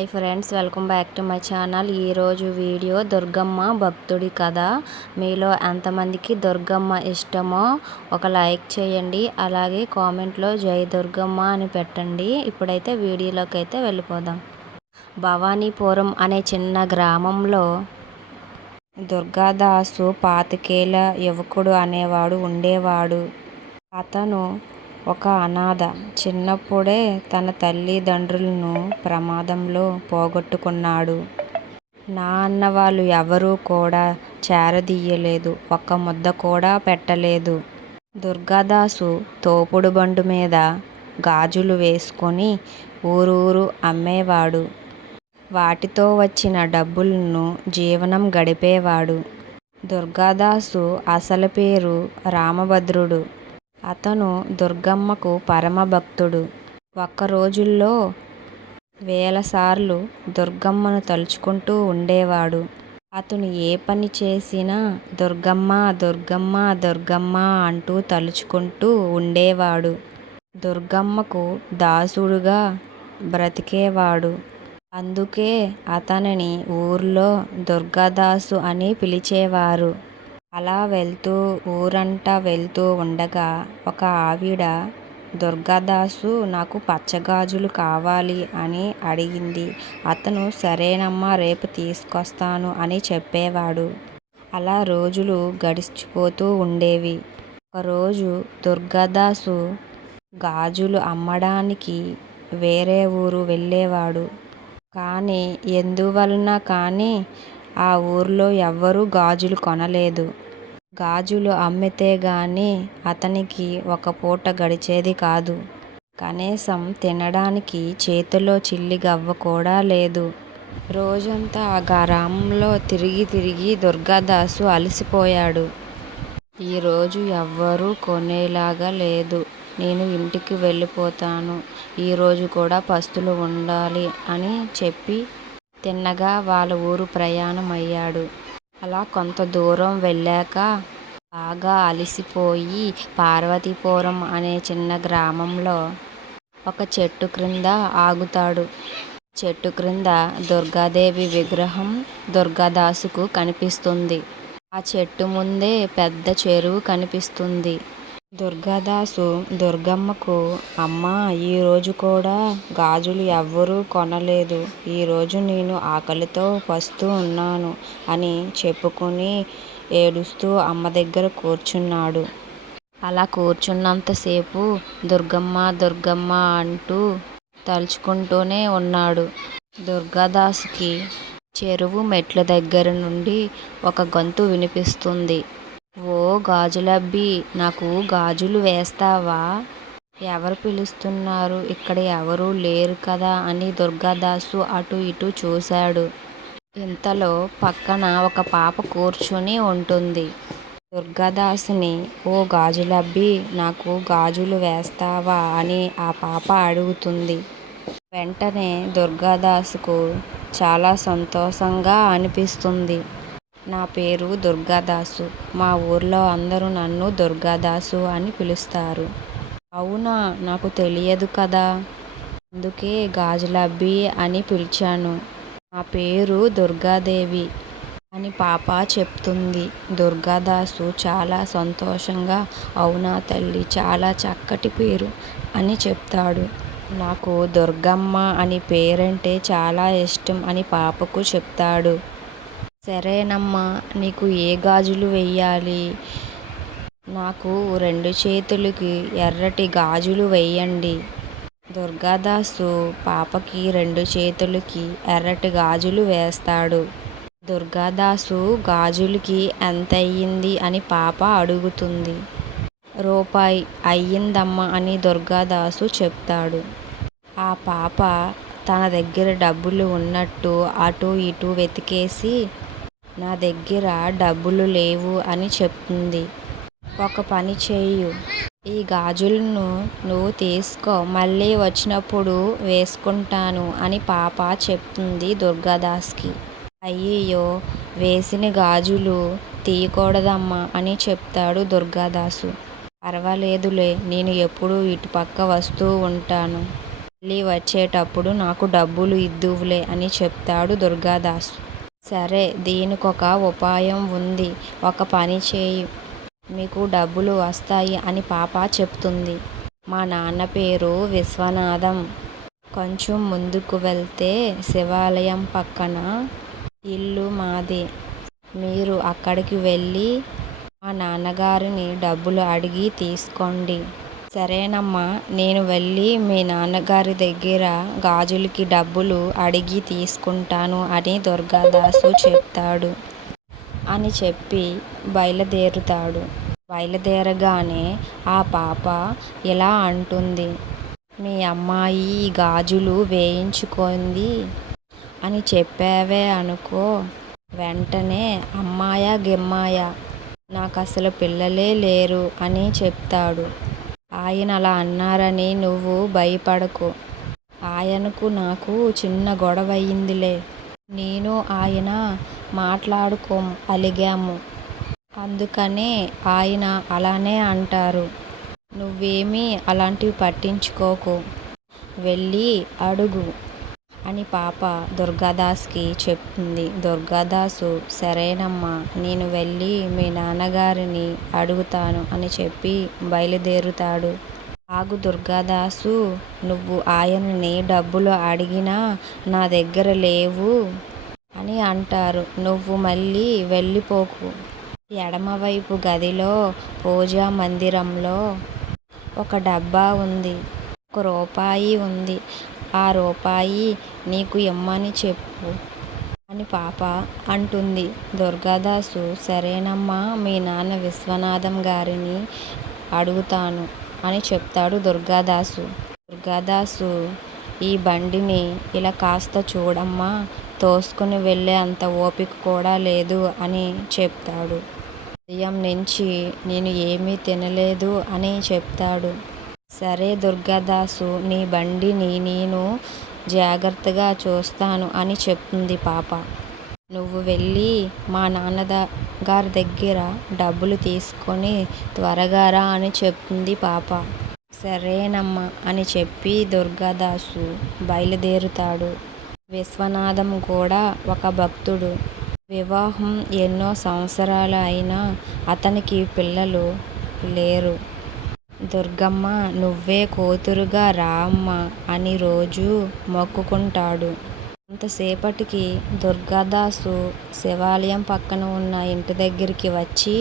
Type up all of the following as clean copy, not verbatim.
Hi friends, welcome back to my channel. ఈరోజు video Durgamma భక్తుడి కథ. మీలో ఎంతమందికి దుర్గమ్మ ఇష్టమో ఒక లైక్ చేయండి. అలాగే కామెంట్లో జై దుర్గమ్మ అని పెట్టండి. ఇప్పుడైతే వీడియోలోకి అయితే వెళ్ళిపోదాం. భవానీపురం అనే చిన్న గ్రామంలో దుర్గాదాసు 25 ఏళ్ల యువకుడు అనేవాడు ఉండేవాడు. అతను ఒక అనాథ. చిన్నప్పుడే తన తల్లిదండ్రులను ప్రమాదంలో పోగొట్టుకున్నాడు. అన్న వాళ్ళు ఎవరూ కూడా చేరదీయలేదు, ఒక్క ముద్ద కూడా పెట్టలేదు. దుర్గాదాసు తోపుడు బండు మీద గాజులు వేసుకొని ఊరూరు అమ్మేవాడు. వాటితో వచ్చిన డబ్బులను జీవనం గడిపేవాడు. దుర్గాదాసు అసలు పేరు రామభద్రుడు. అతను దుర్గమ్మకు పరమ భక్తుడు. ఒక్క రోజుల్లో వేలసార్లు దుర్గమ్మను తలుచుకుంటూ ఉండేవాడు. అతను ఏ పని చేసినా దుర్గమ్మ దుర్గమ్మ దుర్గమ్మ అంటూ తలుచుకుంటూ ఉండేవాడు. దుర్గమ్మకు దాసుడుగా బ్రతికేవాడు. అందుకే అతనిని ఊర్లో దుర్గాదాసు అని పిలిచేవారు. అలా ఊరంతా వెళ్తూ ఉండగా ఒక ఆవిడ, దుర్గాదాసు నాకు పచ్చగాజులు కావాలి అని అడిగింది. అతను సరేనమ్మా, రేపు తీసుకొస్తాను అని చెప్పేవాడు. అలా రోజులు గడిచిపోతూ ఉండేవి. ఒకరోజు దుర్గాదాసు గాజులు అమ్మడానికి వేరే ఊరు వెళ్ళేవాడు. కానీ ఎందువలన కానీ ఆ ఊర్లో ఎవ్వరూ గాజులు కొనలేదు. గాజులు అమ్మితే గాని అతనికి ఒక పూట గడిచేది కాదు. కనీసం తినడానికి చేతిలో చిల్లిగవ్వ కూడా లేదు. రోజంతా ఆ గ్రామంలో తిరిగి తిరిగి దుర్గాదాసు అలసిపోయాడు. ఈరోజు ఎవ్వరూ కొనేలాగా లేదు, నేను ఇంటికి వెళ్ళిపోతాను, ఈరోజు కూడా పస్తులు ఉండాలి అని చెప్పి తిన్నగా వాళ్ళ ఊరు ప్రయాణం అయ్యాడు. అలా కొంత దూరం వెళ్ళాక బాగా అలసిపోయి పార్వతీపురం అనే చిన్న గ్రామంలో ఒక చెట్టు క్రింద ఆగుతాడు. చెట్టు క్రింద దుర్గాదేవి విగ్రహం దుర్గాదాసుకు కనిపిస్తుంది. ఆ చెట్టు ముందే పెద్ద చెరువు కనిపిస్తుంది. దుర్గాదాసు దుర్గమ్మకు, అమ్మా, ఈరోజు కూడా గాజులు ఎవ్వరూ కొనలేదు, ఈరోజు నేను ఆకలితో పస్తూ ఉన్నాను అని చెప్పుకుని ఏడుస్తూ అమ్మ దగ్గర కూర్చున్నాడు. అలా కూర్చున్నంతసేపు దుర్గమ్మ దుర్గమ్మ అంటూ తలుచుకుంటూనే ఉన్నాడు. దుర్గాదాసుకి చెరువు మెట్ల దగ్గర నుండి ఒక గొంతు వినిపిస్తుంది. ఓ గాజులబ్బి, నాకు గాజులు వేస్తావా? ఎవరు పిలుస్తున్నారు? ఇక్కడ ఎవరూ లేరు కదా అని దుర్గాదాసు అటు ఇటు చూశాడు. ఇంతలో పక్కన ఒక పాప కూర్చుని ఉంటుంది. దుర్గాదాసుని, ఓ గాజులబ్బి, నాకు గాజులు వేస్తావా అని ఆ పాప అడుగుతుంది. వెంటనే దుర్గాదాసుకు చాలా సంతోషంగా అనిపిస్తుంది. నా పేరు దుర్గాదాసు, మా ఊర్లో అందరూ నన్ను దుర్గాదాసు అని పిలుస్తారు. అవునా, నాకు తెలియదు కదా, అందుకే గాజులబ్బి అని పిలిచాను. నా పేరు దుర్గాదేవి అని పాప చెప్తుంది. దుర్గాదాసు చాలా సంతోషంగా, అవునా తల్లి, చాలా చక్కటి పేరు అని చెప్తాడు. నాకు దుర్గమ్మ అని పేరంటే చాలా ఇష్టం అని పాపకు చెప్తాడు. సరేనమ్మా, నీకు ఏ గాజులు వెయ్యాలి? నాకు 2 చేతులకి ఎర్రటి గాజులు వెయ్యండి. దుర్గాదాసు పాపకి 2 చేతులకి ఎర్రటి గాజులు వేస్తాడు. దుర్గాదాసు గాజులకి ఎంతయ్యింది అని పాప అడుగుతుంది. రూపాయి అయ్యిందమ్మా అని దుర్గాదాసు చెప్తాడు. ఆ పాప తన దగ్గర డబ్బులు ఉన్నట్టు అటూ ఇటూ వెతికేసి, నా దగ్గర డబ్బులు లేవు అని చెప్తుంది. ఒక పని చెయ్యు, ఈ గాజులను నువ్వు తీసుకో, మళ్ళీ వచ్చినప్పుడు వేసుకుంటాను అని పాప చెప్తుంది దుర్గాదాస్కి. అయ్యయ్యో, వేసిన గాజులు తీయకూడదమ్మా అని చెప్తాడు దుర్గాదాసు. పర్వాలేదులే, నేను ఎప్పుడూ ఇటుపక్క వస్తూ ఉంటాను, మళ్ళీ వచ్చేటప్పుడు నాకు డబ్బులు ఇద్దువులే అని చెప్తాడు దుర్గాదాసు. సరే, దీనికొక ఉపాయం ఉంది. ఒక పని చేయి, మీకు డబ్బులు వస్తాయి అని పాప చెప్తుంది. మా నాన్న పేరు విశ్వనాథం. కొంచెం ముందుకు వెళ్తే శివాలయం పక్కన ఇల్లు మాదే. మీరు అక్కడికి వెళ్ళి మా నాన్నగారిని డబ్బులు అడిగి తీసుకోండి. సరేనమ్మా, నేను వెళ్ళి మీ నాన్నగారి దగ్గర గాజులకి డబ్బులు అడిగి తీసుకుంటాను అని దుర్గాదాసు చెప్తాడు అని చెప్పి బయలుదేరుతాడు. బయలుదేరగానే ఆ పాప ఇలా అంటుంది, మీ అమ్మాయి ఈ గాజులు వేయించుకుంది అని చెప్పావే అనుకో, వెంటనే అమ్మాయా గిమ్మాయా, నాకసలు పిల్లలే లేరు అని చెప్తాడు. ఆయన అలా అన్నారని నువ్వు భయపడకు. ఆయనకు నాకు చిన్న గొడవ అయిందిలే. నేను ఆయన మాట్లాడుకోం అలిగాము. అందుకనే ఆయన అలానే అంటారు. నువ్వేమీ అలాంటివి పట్టించుకోకు, వెళ్ళి అడుగు అని పాప దుర్గాదాస్కి చెప్తుంది. దుర్గాదాసు సరేనమ్మా, నేను వెళ్ళి మీ నాన్నగారిని అడుగుతాను అని చెప్పి బయలుదేరుతాడు. ఆగు దుర్గాదాసు, నువ్వు ఆయనని డబ్బులు అడిగినా నా దగ్గర లేవు అని అంటారు. నువ్వు మళ్ళీ వెళ్ళిపోకు. ఎడమవైపు గదిలో పూజా మందిరంలో ఒక డబ్బా ఉంది. 1 రూపాయి ఉంది. ఆ రూపాయి నీకు ఇమ్మని చెప్పు అని పాప అంటుంది. దుర్గాదాసు సరేనమ్మా, మీ నాన్న విశ్వనాథం గారిని అడుగుతాను అని చెప్తాడు దుర్గాదాసు. దుర్గాదాసు, ఈ బండిని ఇలా కాస్త చూడమ్మా, తోసుకుని వెళ్ళే అంత ఓపిక కూడా లేదు అని చెప్తాడు. ఉదయం నుంచి నేను ఏమీ తినలేదు అని చెప్తాడు. సరే దుర్గాదాసు, నీ బండిని నేను జాగ్రత్తగా చూస్తాను అని చెప్తుంది పాప. నువ్వు వెళ్ళి మా నాన్నగారి దగ్గర డబ్బులు తీసుకొని త్వరగా రా అని చెప్తుంది పాప. సరేనమ్మా అని చెప్పి దుర్గాదాసు బయలుదేరుతాడు. విశ్వనాథం కూడా ఒక భక్తుడు. వివాహం ఎన్నో సంవత్సరాలు అయినా అతనికి పిల్లలు లేరు. దుర్గమ్మ, నువ్వే కూతురుగా రా అమ్మా అని రోజూ మొక్కుకుంటాడు. కొంతసేపటికి దుర్గాదాసు శివాలయం పక్కన ఉన్న ఇంటి దగ్గరికి వచ్చి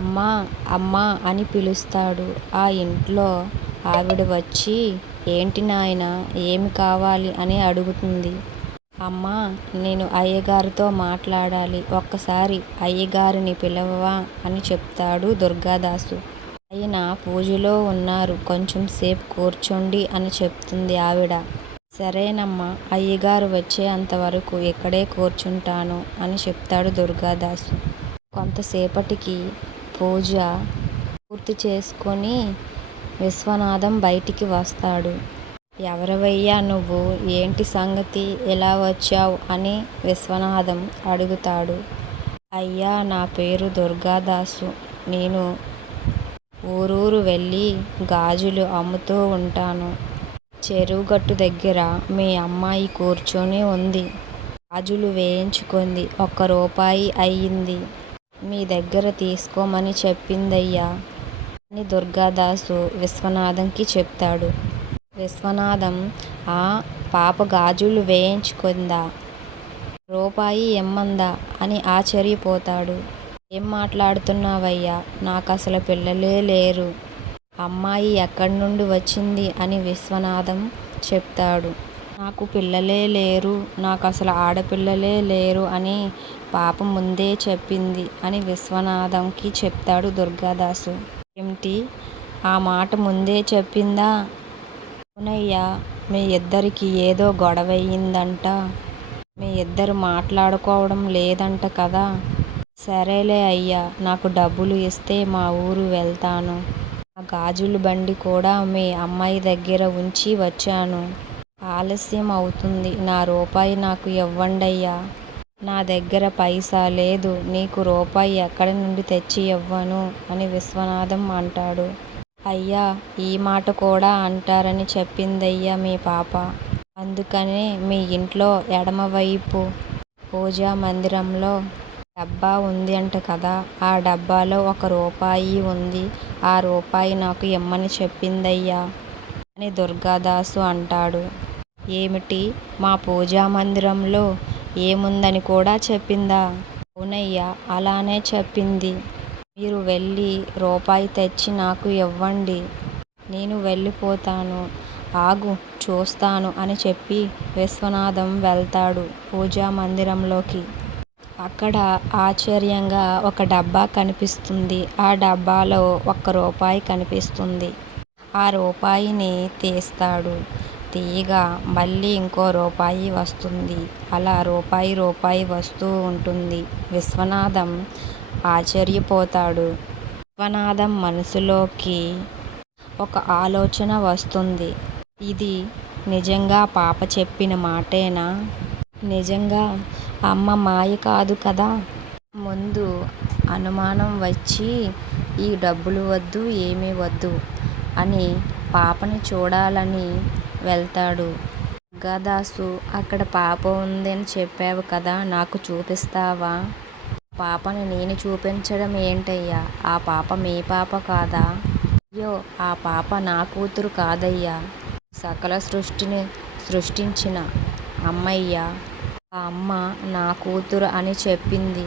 అమ్మా అమ్మా అని పిలుస్తాడు. ఆ ఇంట్లో ఆవిడ వచ్చి, ఏంటి నాయనా, ఏమి కావాలి అని అడుగుతుంది. అమ్మా, నేను అయ్యగారితో మాట్లాడాలి, ఒక్కసారి అయ్యగారిని పిలవవా అని చెప్తాడు దుర్గాదాసు. ఆయన పూజలో ఉన్నారు, కొంచెం సేపు కూర్చోండి అని చెప్తుంది ఆవిడ. సరేనమ్మా, అయ్యగారు వచ్చే అంతవరకు ఇక్కడే కూర్చుంటాను అని చెప్తాడు దుర్గాదాసు. కొంతసేపటికి పూజ పూర్తి చేసుకొని విశ్వనాథం బయటికి వస్తాడు. ఎవరివయ్యా నువ్వు, ఏంటి సంగతి, ఎలా వచ్చావు అని విశ్వనాథం అడుగుతాడు. అయ్యా, నా పేరు దుర్గాదాసు. నేను ఊరూరు వెళ్ళి గాజులు అమ్ముతూ ఉంటాను. చెరువుగట్టు దగ్గర మీ అమ్మాయి కూర్చొని ఉంది. గాజులు వేయించుకుంది. 1 రూపాయి అయ్యింది. మీ దగ్గర తీసుకోమని చెప్పిందయ్యా అని దుర్గాదాసు విశ్వనాథంకి చెప్తాడు. విశ్వనాథం, ఆ పాప గాజులు వేయించుకుందా, రూపాయి ఇమ్మందా అని ఆశ్చర్యపోతాడు. ఏం మాట్లాడుతున్నావయ్యా, నాకసలు పిల్లలే లేరు. అమ్మాయి ఎక్కడి నుండి వచ్చింది అని విశ్వనాథం చెప్తాడు. నాకు పిల్లలే లేరు, నాకసలు ఆడపిల్లలే లేరు అని పాప ముందే చెప్పింది అని విశ్వనాథంకి చెప్తాడు దుర్గాదాసు. ఏమిటి, ఆ మాట ముందే చెప్పిందా? అవునయ్యా, మీ ఇద్దరికి ఏదో గొడవయ్యిందంట, మీ ఇద్దరు మాట్లాడుకోవడం లేదంట కదా. సరేలే అయ్యా, నాకు డబ్బులు ఇస్తే మా ఊరు వెళ్తాను. ఆ గాజుల బండి కూడా మీ అమ్మాయి దగ్గర ఉంచి వచ్చాను. ఆలస్యం అవుతుంది, నా రూపాయి నాకు ఇవ్వండయ్యా. నా దగ్గర పైసా లేదు, నీకు రూపాయి ఎక్కడి నుండి తెచ్చి ఇవ్వను అని విశ్వనాథం అంటాడు. అయ్యా, ఈ మాట కూడా అంటారని చెప్పిందయ్యా మీ పాప. అందుకనే మీ ఇంట్లో ఎడమవైపు పూజా మందిరంలో డబ్బా ఉంది అంట కదా, ఆ డబ్బాలో 1 రూపాయి ఉంది. ఆ రూపాయి నాకు ఇమ్మని చెప్పిందయ్యా అని దుర్గాదాసు అంటాడు. ఏమిటి, మా పూజా మందిరంలో ఏముందని కూడా చెప్పిందా? అవునయ్యా, అలానే చెప్పింది. మీరు వెళ్ళి రూపాయి తెచ్చి నాకు ఇవ్వండి, నేను వెళ్ళిపోతాను. ఆగు, చూస్తాను అని చెప్పి విశ్వనాథం వెళ్తాడు పూజా మందిరంలోకి. అక్కడ ఆశ్చర్యంగా ఒక డబ్బా కనిపిస్తుంది. ఆ డబ్బాలో 1 రూపాయి కనిపిస్తుంది. ఆ రూపాయిని తీస్తాడు. తీయగా మళ్ళీ ఇంకో రూపాయి వస్తుంది. అలా రూపాయి వస్తూ ఉంటుంది. విశ్వనాథం ఆశ్చర్యపోతాడు. విశ్వనాథం మనసులోకి ఒక ఆలోచన వస్తుంది. ఇది నిజంగా పాప చెప్పిన మాటేనా? నిజంగా అమ్మ మాయ కాదు కదా? ముందు అనుమానం వచ్చి ఈ డబ్బులు వద్దు, ఏమీ వద్దు అని పాపని చూడాలని వెళ్తాడు. దుర్గాదాసు, అక్కడ పాప ఉందని చెప్పావు కదా, నాకు చూపిస్తావా? పాపని నేను చూపించడం ఏంటయ్యా? ఆ పాప మీ పాప కాదా? అయ్యో, ఆ పాప నా కూతురు కాదయ్యా, సకల సృష్టిని సృష్టించిన అమ్మయ్యా. ఆ అమ్మ నా కూతురు అని చెప్పింది.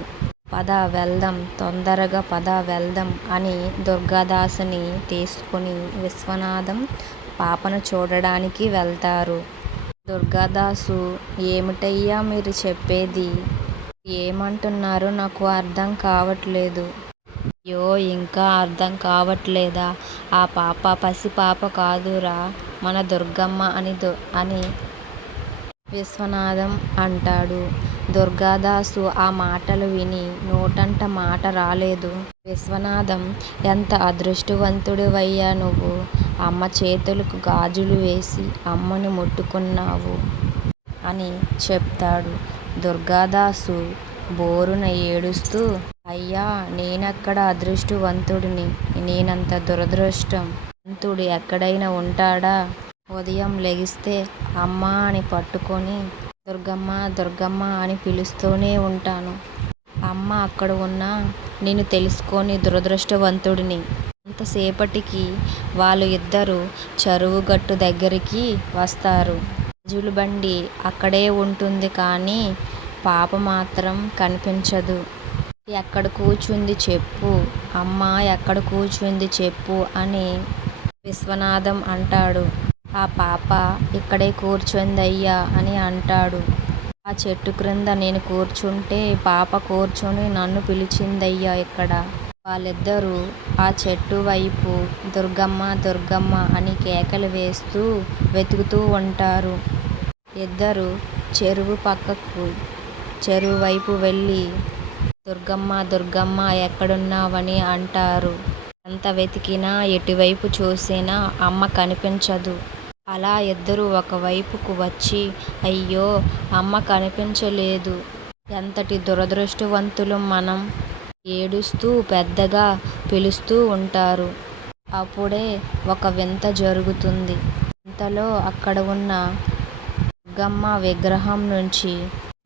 పద వెళ్దాం, తొందరగా పద వెళ్దాం అని దుర్గాదాసుని తీసుకుని విశ్వనాథం పాపను చూడడానికి వెళ్తారు. దుర్గాదాసు, ఏమిటయ్యా మీరు చెప్పేది? ఏమంటున్నారో నాకు అర్థం కావట్లేదు. అయ్యో, ఇంకా అర్థం కావట్లేదా? ఆ పాప పసిపాప కాదురా, మన దుర్గమ్మ అని విశ్వనాథం అంటాడు. దుర్గాదాసు ఆ మాటలు విని నోటంట మాట రాలేదు. విశ్వనాథం, ఎంత అదృష్టవంతుడివయ్యా నువ్వు. అమ్మ చేతులకు గాజులు వేసి అమ్మను ముట్టుకున్నావు అని చెప్తాడు. దుర్గాదాసు బోరున ఏడుస్తూ, అయ్యా, నేనెక్కడ అదృష్టవంతుడిని, నేనంత దురదృష్టవంతుడు ఎక్కడైనా ఉంటాడా? ఉదయం లెగిస్తే అమ్మా అని పట్టుకొని దుర్గమ్మ దుర్గమ్మ అని పిలుస్తూనే ఉంటాను. అమ్మ అక్కడ ఉన్నా నేను తెలుసుకొని దురదృష్టవంతుడిని. అంతసేపటికి వాళ్ళు ఇద్దరు చెరువు గట్టు దగ్గరికి వస్తారు. గాజుల బండి అక్కడే ఉంటుంది కానీ పాప మాత్రం కనిపించదు. ఎక్కడ కూర్చుంది చెప్పు, అమ్మ ఎక్కడ కూర్చుంది చెప్పు అని విశ్వనాథం అంటాడు. ఆ పాప ఇక్కడే కూర్చుందయ్యా అని అంటాడు. ఆ చెట్టు క్రింద నేను కూర్చుంటే పాప కూర్చొని నన్ను పిలిచిందయ్యా ఇక్కడ. వాళ్ళిద్దరూ ఆ చెట్టు వైపు దుర్గమ్మ దుర్గమ్మ అని కేకలు వేస్తూ వెతుకుతూ ఉంటారు. ఇద్దరు చెరువు వైపు వెళ్ళి దుర్గమ్మ దుర్గమ్మ ఎక్కడున్నావని అంటారు. ఎంత వెతికినా ఎటువైపు చూసినా అమ్మ కనిపించదు. అలా ఇద్దరు ఒకవైపుకు వచ్చి, అయ్యో, అమ్మ కనిపించలేదు, ఎంతటి దురదృష్టవంతులు మనం, ఏడుస్తూ పెద్దగా పిలుస్తూ ఉంటారు. అప్పుడే ఒక వింత జరుగుతుంది. ఇంతలో అక్కడ ఉన్న దుర్గమ్మ విగ్రహం నుంచి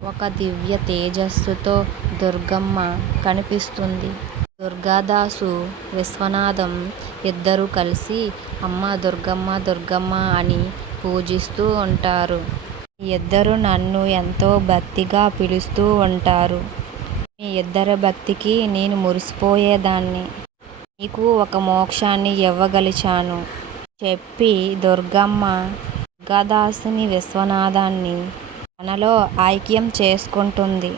ఒక దివ్య తేజస్సుతో దుర్గమ్మ కనిపిస్తుంది. దుర్గాదాసు విశ్వనాథం ఇద్దరూ కలిసి అమ్మ దుర్గమ్మ దుర్గమ్మ అని పూజిస్తూ ఉంటారు. మీ ఇద్దరు నన్ను ఎంతో భక్తిగా పిలుస్తూ ఉంటారు. మీ ఇద్దరి భక్తికి నేను మురిసిపోయేదాన్ని. నీకు ఒక మోక్షాన్ని ఇవ్వగలిచాను చెప్పి దుర్గాదాసుని విశ్వనాథాన్ని తనలో ఐక్యం చేసుకుంటుంది.